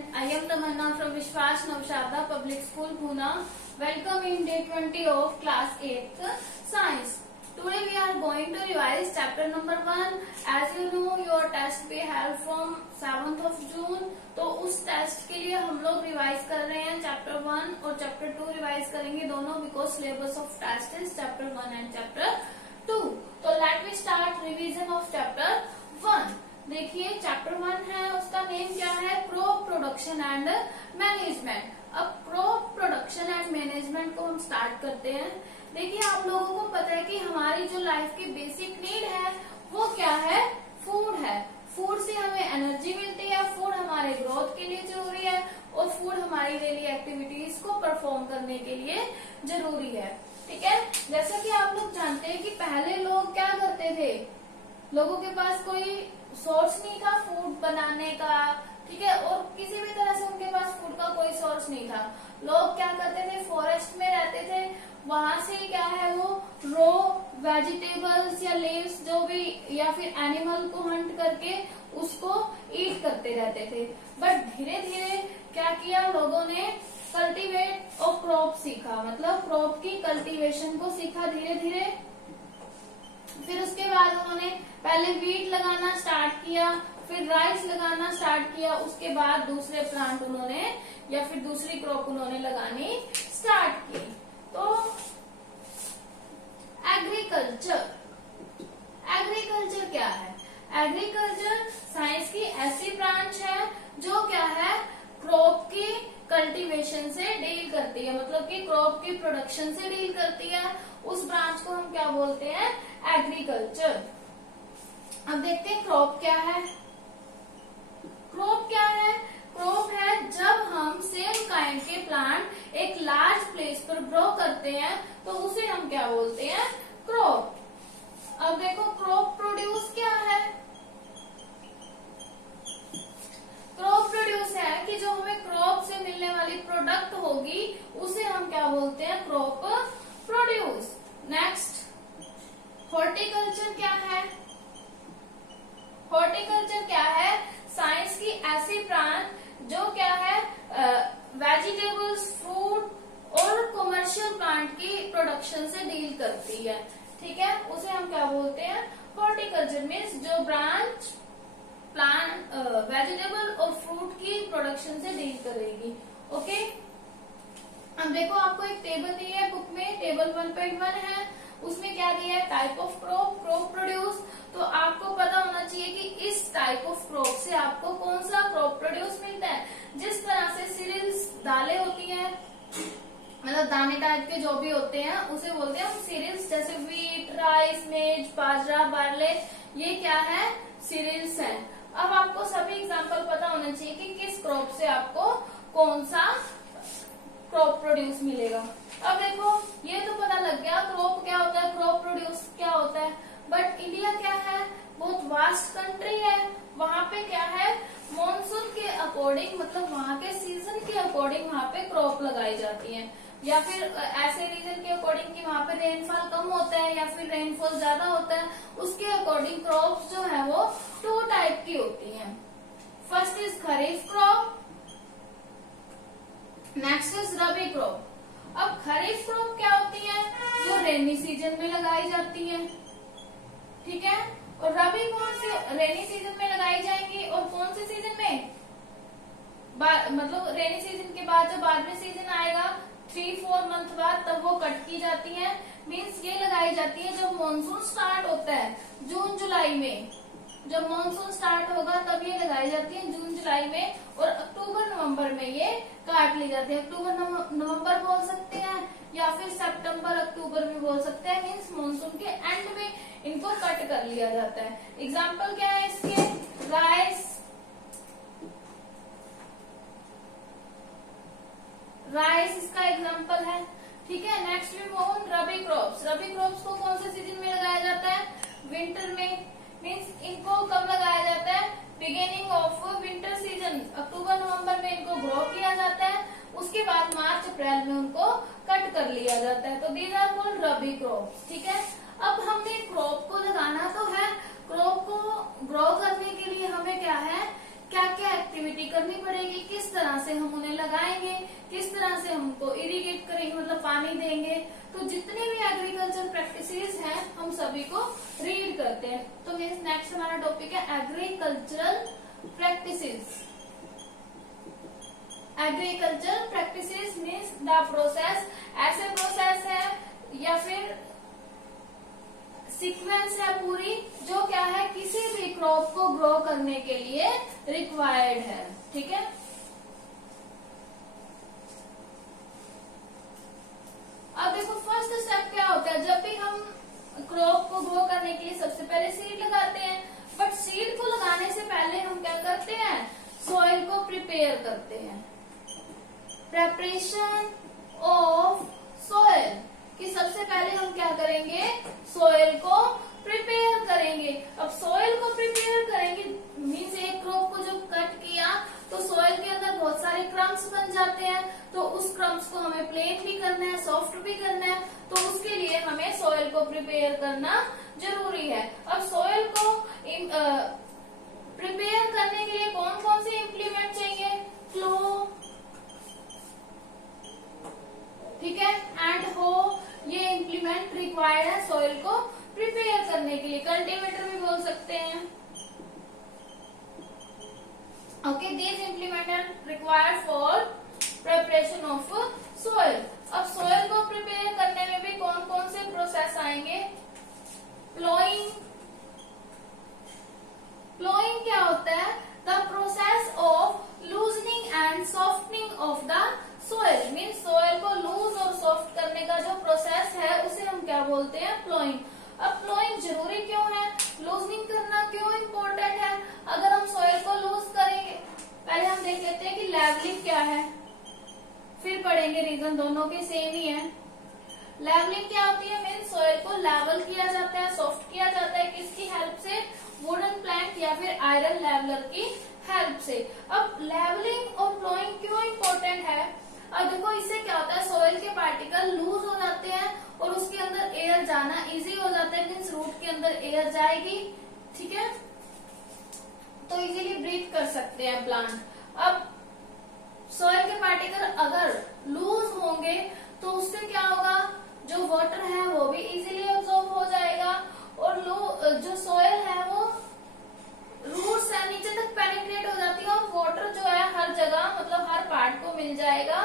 student. I am Tamanna from Vishwas Navshada Public School, Pune. Welcome in day 20 of class 8th Science. Today we are going to revise chapter number 1. As you know, your test we have from 7th of June. तो उस test के लिए हम लोग revise कर रहे हैं chapter 1 और चैप्टर 2 रिवाइज करेंगे दोनों, because syllabus of test is chapter 1 and chapter 2. तो let me start revision of chapter 1. देखिए चैप्टर 1 है, उसका नेम क्या है? Crop production and management. अब क्रॉप प्रोडक्शन एंड मैनेजमेंट को हम स्टार्ट करते हैं. देखिए आप लोगों को पता है कि हमारी जो लाइफ की बेसिक नीड है वो क्या है? फूड है. फूड से हमें एनर्जी मिलती है, फूड हमारे ग्रोथ के लिए जरूरी है और फूड हमारी डेली एक्टिविटीज को परफॉर्म करने के लिए जरूरी है. ठीक है, जैसा कि आप लोग जानते हैं कि पहले लोग क्या करते थे, लोगों के पास कोई सोर्स नहीं था फूड बनाने का. ठीक है, और किसी भी तरह से उनके पास फूड का कोई सोर्स नहीं था. लोग क्या करते थे, फॉरेस्ट में रहते थे, वहां से क्या है वो रो वेजिटेबल्स या लीव्स जो भी या फिर एनिमल को हंट करके उसको ईट करते रहते थे. बट धीरे धीरे क्या किया लोगों ने? कल्टीवेट और क्रॉप सीखा, मतलब क्रॉप की कल्टीवेशन को सीखा धीरे धीरे. फिर उसके बाद उन्होंने पहले व्हीट लगाना स्टार्ट किया, फिर राइस लगाना स्टार्ट किया, उसके बाद दूसरे प्लांट उन्होंने या फिर दूसरी क्रॉप उन्होंने लगानी स्टार्ट की. तो एग्रीकल्चर क्या है? एग्रीकल्चर साइंस की ऐसी ब्रांच है जो क्या है, क्रॉप की कल्टीवेशन से डील करती है, मतलब कि क्रॉप की प्रोडक्शन से डील करती है. उस ब्रांच को हम क्या बोलते हैं? एग्रीकल्चर. अब देखते हैं क्रॉप क्या है. क्रॉप क्या है? क्रॉप है जब हम सेम काइंड के प्लांट एक लार्ज प्लेस पर ग्रो करते हैं तो उसे हम क्या बोलते हैं? क्रॉप. अब देखो क्रॉप प्रोड्यूस क्या है? क्रॉप प्रोड्यूस है कि जो हमें क्रॉप से मिलने वाली प्रोडक्ट होगी उसे हम क्या बोलते हैं? Crop produce. नेक्स्ट हॉर्टिकल्चर क्या है? हॉर्टिकल्चर क्या है? साइंस की ऐसी ब्रांच जो क्या है वेजिटेबल्स, फ्रूट और कमर्शियल प्लांट की प्रोडक्शन से डील करती है. ठीक है, उसे हम क्या बोलते हैं? हॉर्टिकल्चर. मीन्स जो ब्रांच प्लांट वेजिटेबल और फ्रूट की प्रोडक्शन से डील करेगी. ओके, अब देखो आपको एक टेबल दी है बुक में, टेबल 1.1 है. उसमें क्या दिया है? Type of crop, crop produce. तो आपको पता होना चाहिए कि इस टाइप ऑफ क्रॉप से आपको कौन सा क्रॉप प्रोड्यूस मिलता है. जिस तरह से सीरियल्स, दालें होती हैं, मतलब दाने टाइप के जो भी होते हैं उसे बोलते हैं हम सीरियल्स. जैसे व्हीट, राइस, मेज, बाजरा, बार्ले, ये क्या है? सीरियल्स हैं. अब आपको सभी एग्जांपल पता होना चाहिए कि किस क्रॉप से आपको कौन सा क्रॉप प्रोड्यूस मिलेगा. अब देखो ये तो पता लग गया क्रॉप क्या होता है, क्रॉप प्रोड्यूस क्या होता है. बट इंडिया क्या है? बहुत वास्ट कंट्री है. वहाँ पे क्या है, मॉनसून के अकॉर्डिंग, मतलब वहाँ के सीजन के अकॉर्डिंग वहाँ पे क्रॉप लगाई जाती है, या फिर ऐसे रीजन के अकॉर्डिंग कि वहाँ पे रेनफॉल कम होता है या फिर रेनफॉल ज्यादा होता है, उसके अकॉर्डिंग क्रॉप्स जो है वो 2 टाइप की होती हैं. First is kharif crop, next is rabi crop. अब खरीफ क्रॉप क्या होती है? जो रेनी सीजन में लगाई जाती है. ठीक है, और रबी कौन सी रेनी सीजन में लगाई जाएंगी और कौन से सीजन में? मतलब रेनी सीजन के बाद जो बाद में सीजन आएगा 3-4 मंथ बाद, तब वो कट की जाती है. मीन्स ये लगाई जाती है जब मॉनसून स्टार्ट होता है जून जुलाई में. जब मॉनसून स्टार्ट होगा तब ये लगाई जाती है जून जुलाई में, और अक्टूबर नवंबर में ये काट ली जाती है. अक्टूबर नवंबर बोल सकते हैं या फिर सितंबर अक्टूबर भी बोल सकते हैं. मीन्स मॉनसून के एंड में इनको कट कर लिया जाता है. एग्जाम्पल क्या है इसके? राइस, राइस इसका एग्जाम्पल है. ठीक है, next we move on rabi crops. Rabi crops को कौन से सीजन में लगाया जाता है? विंटर में. मीन्स इनको कब लगाया जाता है? बिगिनिंग ऑफ विंटर सीजन, अक्टूबर नवंबर में इनको ग्रो किया जाता है. उसके बाद मार्च अप्रैल में उनको कट कर लिया जाता है. तो these are called rabi crops. ठीक है, अब हमने क्रॉप को लगाना तो है, क्रॉप को ग्रो करने के लिए हमें क्या है, क्या क्या एक्टिविटी करनी पड़ेगी, किस से हम उन्हें लगाएंगे, किस तरह से हमको इरिगेट करेंगे मतलब पानी देंगे। तो जितने भी एग्रीकल्चर प्रैक्टिसेस हैं हम सभी को रीड करते हैं। तो नेक्स्ट हमारा टॉपिक है agricultural practices. Agriculture practices means the process, ऐसे प्रोसेस है या फिर सीक्वेंस है पूरी जो क्या है किसी भी क्रॉप को ग्रो करने के लिए रिक्वायर्ड है। ठीक है, अब देखो फर्स्ट स्टेप क्या होता है, जब भी हम क्रॉप को ग्रो करने के लिए सबसे पहले सीड लगाते हैं, बट सीड को लगाने से पहले हम क्या करते हैं, सॉइल को प्रिपेयर करते हैं। प्रेपरेशन ऑफ सॉइल कि सबसे पहले हम क्या करेंगे, सॉइल को प्रिपेयर करेंगे। अब सॉइल को प्रिपेयर करेंगे मीन्स एक क्रॉप को जब कट किया तो सॉइल के अंदर बहुत सारे क्रम्स बन जाते हैं, तो उस क्रम्स को हमें प्लेन भी करना है, सॉफ्ट भी करना है, तो उसके लिए हमें सॉइल को प्रिपेयर करना जरूरी है। अब सॉइल को प्रिपेयर करने के लिए कौन कौन से इम्प्लीमेंट चाहिए, फ्लो, ठीक है, एंड हो, ये इम्प्लीमेंट रिक्वायर्ड है सॉइल को प्रिपेयर करने के लिए। कल्टीवेटर भी बोल सकते हैं। Okay, these implement are required for preparation of soil. अब सॉइल को प्रिपेयर करने में भी कौन कौन से प्रोसेस आएंगे, प्लोइंग। प्लोइंग क्या होता है, the process of loosening and softening of the soil, means soil को लूज और सॉफ्ट करने का जो प्रोसेस है उसे हम क्या बोलते हैं, प्लोइंग। अब प्लोइंग जरूरी क्यों है, लूजनिंग करना क्यों इम्पोर्टेंट है। अगर हम सॉइल को लूज करेंगे, पहले हम देख लेते हैं कि लेवलिंग क्या है, फिर पढ़ेंगे रीजन, दोनों के सेम ही है। लेवलिंग क्या होती है, मीन्स सॉइल को लेवल किया जाता है, सॉफ्ट किया जाता है, किसकी हेल्प से, वुडन प्लैंक या फिर आयरन लेवलर की हेल्प से। अब लेवलिंग और प्लोइंग क्यों इम्पोर्टेंट है, अब देखो इससे क्या होता है, सॉइल के पार्टिकल लूज हो जाते हैं और उसके अंदर एयर जाना इजी हो जाता है, मीन्स रूट के अंदर एयर जाएगी, ठीक है, तो इजीली ब्रीथ कर सकते हैं प्लांट। अब सॉइल के पार्टिकल अगर लूज होंगे तो उससे क्या होगा, जो वाटर है वो भी इजीली अब्सॉर्ब हो जाएगा और जो सॉइल है वो रूट से नीचे तक पेनिट्रेट हो जाती है और वाटर जो है हर जगह मतलब हर पार्ट को मिल जाएगा।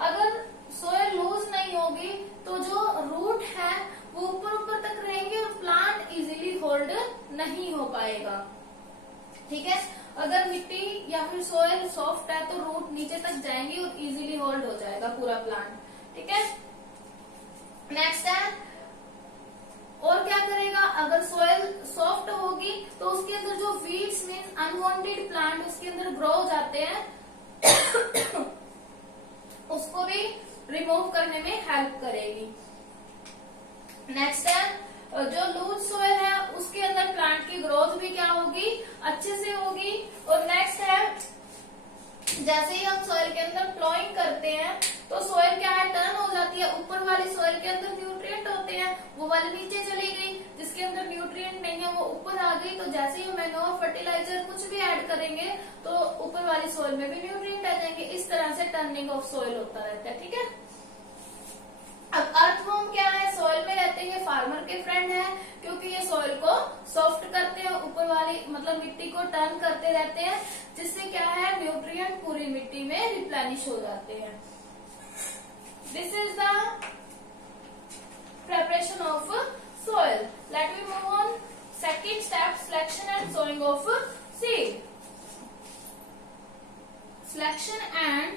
अगर सॉइल लूज नहीं होगी तो जो रूट है वो ऊपर ऊपर तक रहेंगे और प्लांट इजीली होल्ड नहीं हो पाएगा। ठीक है, अगर मिट्टी या फिर सॉइल सॉफ्ट है तो रूट नीचे तक जाएंगी और इजीली होल्ड हो जाएगा पूरा प्लांट। ठीक है, नेक्स्ट है, और क्या करेगा, अगर सॉइल सॉफ्ट होगी तो उसके अंदर जो वीड्स मीन अनवांटेड प्लांट उसके अंदर ग्रो हो जाते हैं उसको भी रिमूव करने में हेल्प करेगी। नेक्स्ट है, जो लूज सॉइल है उसके अंदर प्लांट की ग्रोथ भी क्या होगी, अच्छे से होगी। और नेक्स्ट है, जैसे ही हम सॉइल के अंदर प्लोइंग करते हैं तो सॉइल क्या है, टर्न हो जाती है, ऊपर वाली सॉइल के अंदर न्यूट्रिएंट होते हैं वो वाली नीचे चली गई, जिसके अंदर न्यूट्रिएंट नहीं है वो ऊपर आ गई। तो जैसे ही मैन्योर फर्टिलाइजर कुछ भी ऐड करेंगे तो ऊपर वाली सॉइल में भी न्यूट्रिएंट आ जाएंगे। इस तरह से टर्निंग ऑफ सॉइल होता रहता है। ठीक है, अब अर्थवॉर्म क्या है, सॉइल में रहते हैं, ये फार्मर के फ्रेंड है क्योंकि ये सॉइल को सॉफ्ट करते हैं, ऊपर वाली मतलब मिट्टी को टर्न करते रहते हैं, जिससे क्या है न्यूट्रिएंट पूरी मिट्टी में रिप्लेनिश हो जाते हैं। This is the preparation of soil. Let me move on second step, selection and sowing of seed. Selection and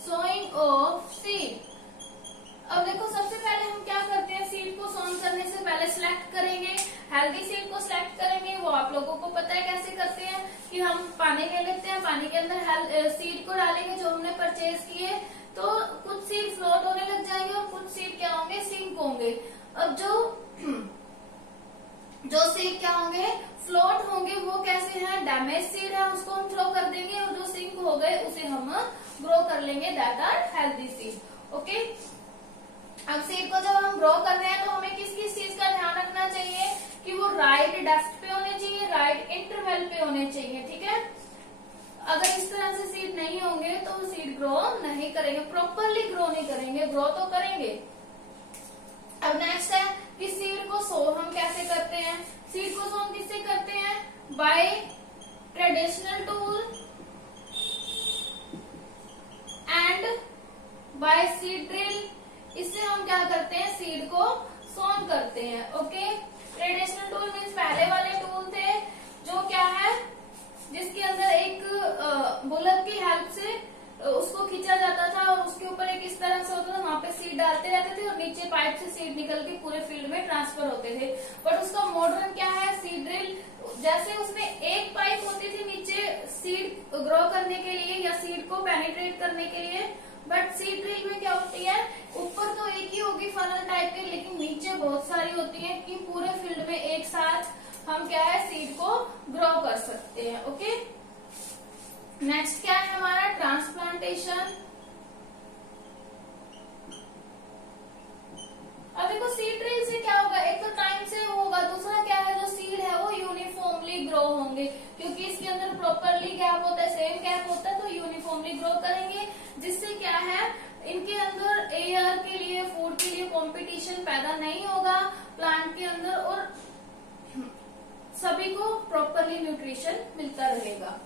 sowing of seed. अब देखो सबसे पहले हम क्या करते हैं, सीड को सोन करने से पहले सिलेक्ट करेंगे, हेल्दी सीड को सिलेक्ट करेंगे। वो आप लोगों को पता है कैसे करते हैं कि हम पानी ले लेते हैं, पानी के अंदर सीड को डालेंगे जो हमने परचेज किए, तो कुछ सीड फ्लोट होने लग जाएंगे और कुछ सीड क्या होंगे, सिंक होंगे। अब जो सीड क्या होंगे, फ्लोट होंगे, वो कैसे हैं, डैमेज सीड है उसको हम थ्रो कर देंगे, और जो सिंक हो गए उसे हम ग्रो कर लेंगे, that are healthy seed. Okay, अब सीड को जब हम ग्रो कर रहे हैं तो हमें किस किस चीज का ध्यान रखना चाहिए कि वो राइट डेप्थ पे होने राइट इंटरवल पे होने चाहिए, ठीक है। अगर इस तरह से सीड नहीं होंगे तो सीड ग्रो नहीं करेंगे, प्रॉपरली ग्रो नहीं करेंगे, ग्रो तो करेंगे। अब नेक्स्ट है कि सीड को सोव हम कैसे करते हैं। सीड को सोव किससे करते हैं? By traditional tool and by seed drill. इससे हम क्या करते हैं? सीड को सोव करते हैं। ओके, ट्रेडिशनल टूल मीन्स पहले वाले टूल थे जो क्या है, जिसके अंदर एक बुलक की हेल्प से उसको खींचा जाता था और उसके ऊपर एक इस तरह से होता था, वहां पे सीड डालते रहते थे और नीचे पाइप से सीड निकल के पूरे फील्ड में ट्रांसफर होते थे। बट उसका मॉडर्न क्या है? Seed drill. जैसे उसमें एक पाइप होती थी नीचे सीड ग्रो करने के लिए या सीड को पेनिट्रेट करने के लिए, बट सीड ड्रिल में क्या होती है, ऊपर तो एक ही होगी फनल टाइप के, लेकिन नीचे बहुत सारी होती है कि पूरे फील्ड में एक साथ हम क्या है, सीड को ग्रो कर सकते हैं। ओके, नेक्स्ट क्या है हमारा? ट्रांसप्लांटेशन। अब देखो सीड ड्रिल से क्या होगा, एक तो टाइम से होगा, दूसरा क्या है, जो सीड है वो यूनिफॉर्मली ग्रो होंगे, क्योंकि इसके अंदर प्रॉपरली गैप होता है, सेम गैप होता है, तो यूनिफॉर्मली ग्रो करेंगे, जिससे क्या है, इनके अंदर एयर के लिए, फूड के लिए कंपटीशन पैदा नहीं होगा प्लांट के अंदर, और सभी को प्रॉपरली न्यूट्रिशन मिलता रहेगा।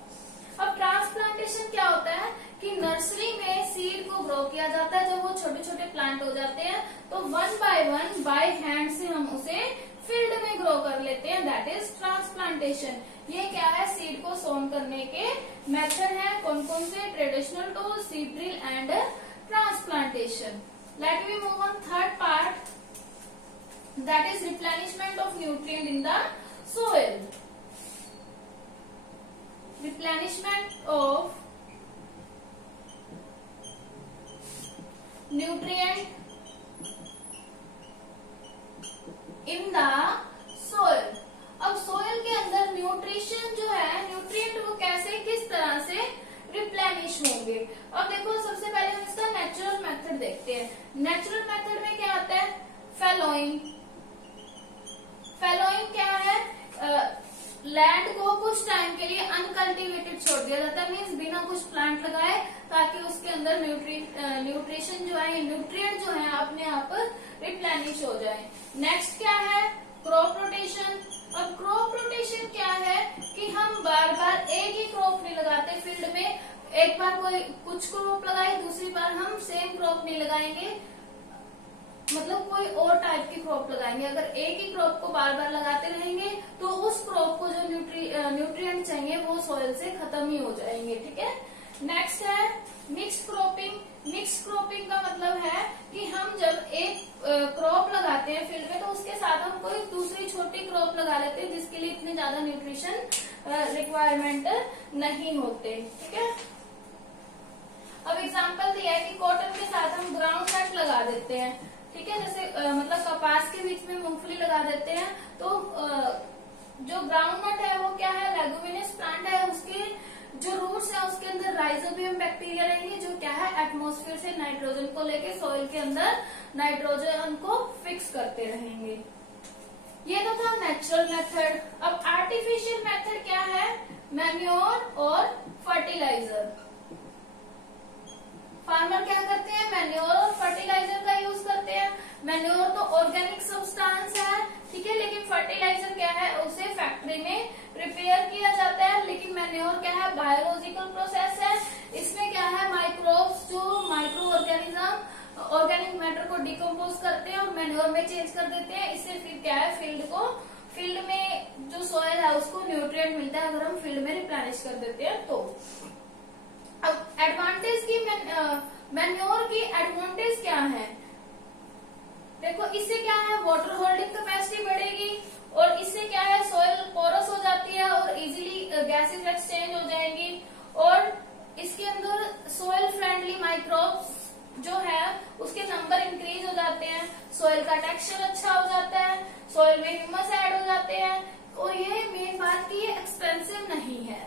अब ट्रांसप्लांटेशन क्या होता है कि नर्सरी में सीड को ग्रो किया जाता है, जब वो छोटे छोटे प्लांट हो जाते हैं तो वन बाय हैंड से हम उसे फील्ड में ग्रो कर लेते हैं, दैट इज ट्रांसप्लांटेशन। ये क्या है? सीड को सोन करने के मेथड है। कौन कौन से? Traditional tool, seed drill and transplantation. Let we move on third part, that is replenishment of nutrient in the soil. Replenishment of nutrient in the soil. अब सोयल के अंदर न्यूट्रिशन जो है, न्यूट्रिएंट वो कैसे, किस तरह से रिप्लेनिश होंगे। अब देखो सबसे पहले हम इसका नेचुरल मेथड देखते हैं। नेचुरल मेथड में क्या आता है? फैलोइंग। फैलोइंग क्या है? लैंड को कुछ टाइम के लिए अनकल्टिवेटेड छोड़ दिया जाता है, मीन्स बिना कुछ प्लांट लगाए, ताकि उसके अंदर न्यूट्रिशन जो है, न्यूट्रिएंट जो है अपने आप रिप्लेनिश हो जाए। नेक्स्ट क्या है? Crop rotation. अब क्रॉप रोटेशन क्या है कि हम बार बार एक ही क्रॉप नहीं लगाते फील्ड में, एक बार कोई कुछ क्रॉप लगाए, दूसरी बार हम सेम क्रॉप नहीं लगाएंगे, मतलब कोई और टाइप की क्रॉप लगाएंगे। अगर एक ही क्रॉप को बार बार लगाते रहेंगे तो उस क्रॉप को जो न्यूट्रिएंट चाहिए वो सॉइल से खत्म ही हो जाएंगे, ठीक है। नेक्स्ट है मिक्स क्रॉपिंग। मिक्स क्रॉपिंग का मतलब है कि हम जब एक क्रॉप लगाते हैं फील्ड में तो उसके साथ हम कोई दूसरी छोटी क्रॉप लगा लेते हैं, जिसके लिए इतने ज्यादा न्यूट्रिशन रिक्वायरमेंट नहीं होते, ठीक है। अब एग्जांपल दिया है कि कॉटन के साथ हम ग्राउंड नट लगा देते हैं, ठीक है। जैसे मतलब कपास के बीच में मूंगफली लगा देते हैं, तो जो ग्राउंड नट है वो क्या है? लेगुमिनस प्लांट है, उसके जो रूट्स है उसके अंदर राइजोबियम बैक्टीरिया रहेंगे, जो क्या है, एटमॉस्फेयर से नाइट्रोजन को लेके सॉइल के अंदर नाइट्रोजन को फिक्स करते रहेंगे। ये तो था नेचुरल मेथड। अब आर्टिफिशियल मेथड क्या है? मैन्योर और फर्टिलाइजर। फार्मर क्या करते हैं? मैन्योर और फर्टिलाइजर का यूज करते हैं। मैन्योर तो ऑर्गेनिक सब्सटेंस है, ठीक है, लेकिन फर्टिलाइजर क्या है, उसे फैक्ट्री में प्रिपेयर किया जाता है। लेकिन मैन्योर क्या है? बायोलॉजिकल प्रोसेस है। इसमें क्या है? माइक्रोब्स जो माइक्रो ऑर्गेनिज्म ऑर्गेनिक मैटर को डिकम्पोज करते हैं और मैन्योर में चेंज कर देते हैं। इससे फिर क्या है, फील्ड में जो सॉइल है उसको न्यूट्रिएंट मिलता है, अगर हम फील्ड में रिप्लेनिश कर देते हैं तो। अब एडवांटेज की मैन्योर की एडवांटेज क्या है? देखो इससे क्या है, वाटर होल्डिंग कैपेसिटी बढ़ेगी, और इससे क्या है, सॉइल पोरस हो जाती है और इजीली गैसेज एक्सचेंज हो जाएंगी, और इसके अंदर सॉइल फ्रेंडली माइक्रोब्स जो है उसके नंबर इंक्रीज हो जाते हैं, सॉइल का टेक्सचर अच्छा हो जाता है, सॉइल में ह्यूमस ऐड हो जाते हैं, और ये मेन बात की ये एक्सपेंसिव नहीं है,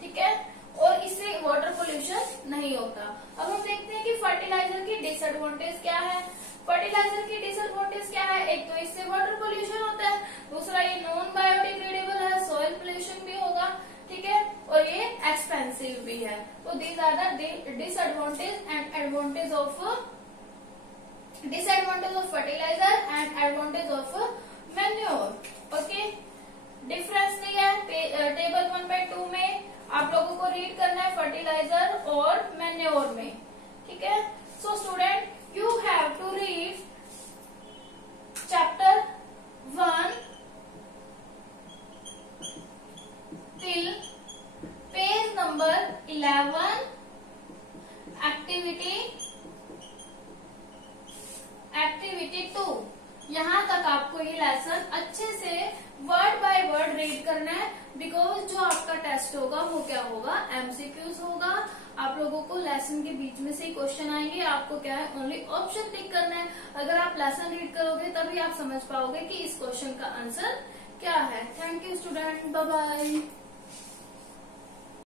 ठीक है, और इससे वाटर पोल्यूशन नहीं होता। अब हम देखते हैं कि फर्टिलाइजर की डिसएडवांटेज क्या है। फर्टिलाइजर की डिसएडवांटेज क्या है? एक तो इससे वाटर पोल्यूशन होता है, दूसरा ये नॉन बायोडिग्रेडेबल है, soil pollution of fertilizer and advantage of manure. Okay, difference दिया है टेबल 1/2 में, आप लोगों को रीड करना है फर्टिलाइजर और मैन्योर में, ठीक है। So student you have to read chapter 1 till page number 11, activity 2। यहाँ तक आपको ये लेसन अच्छे से वर्ड बाय वर्ड रीड करना है, बिकॉज जो आपका टेस्ट होगा वो क्या होगा, एमसीक्यूज होगा। आप लोगों को लेसन के बीच में से क्वेश्चन आएंगे, आपको क्या है ओनली ऑप्शन टिक करना है। अगर आप लेसन रीड करोगे तभी आप समझ पाओगे कि इस क्वेश्चन का आंसर क्या है। Thank you student, bye bye.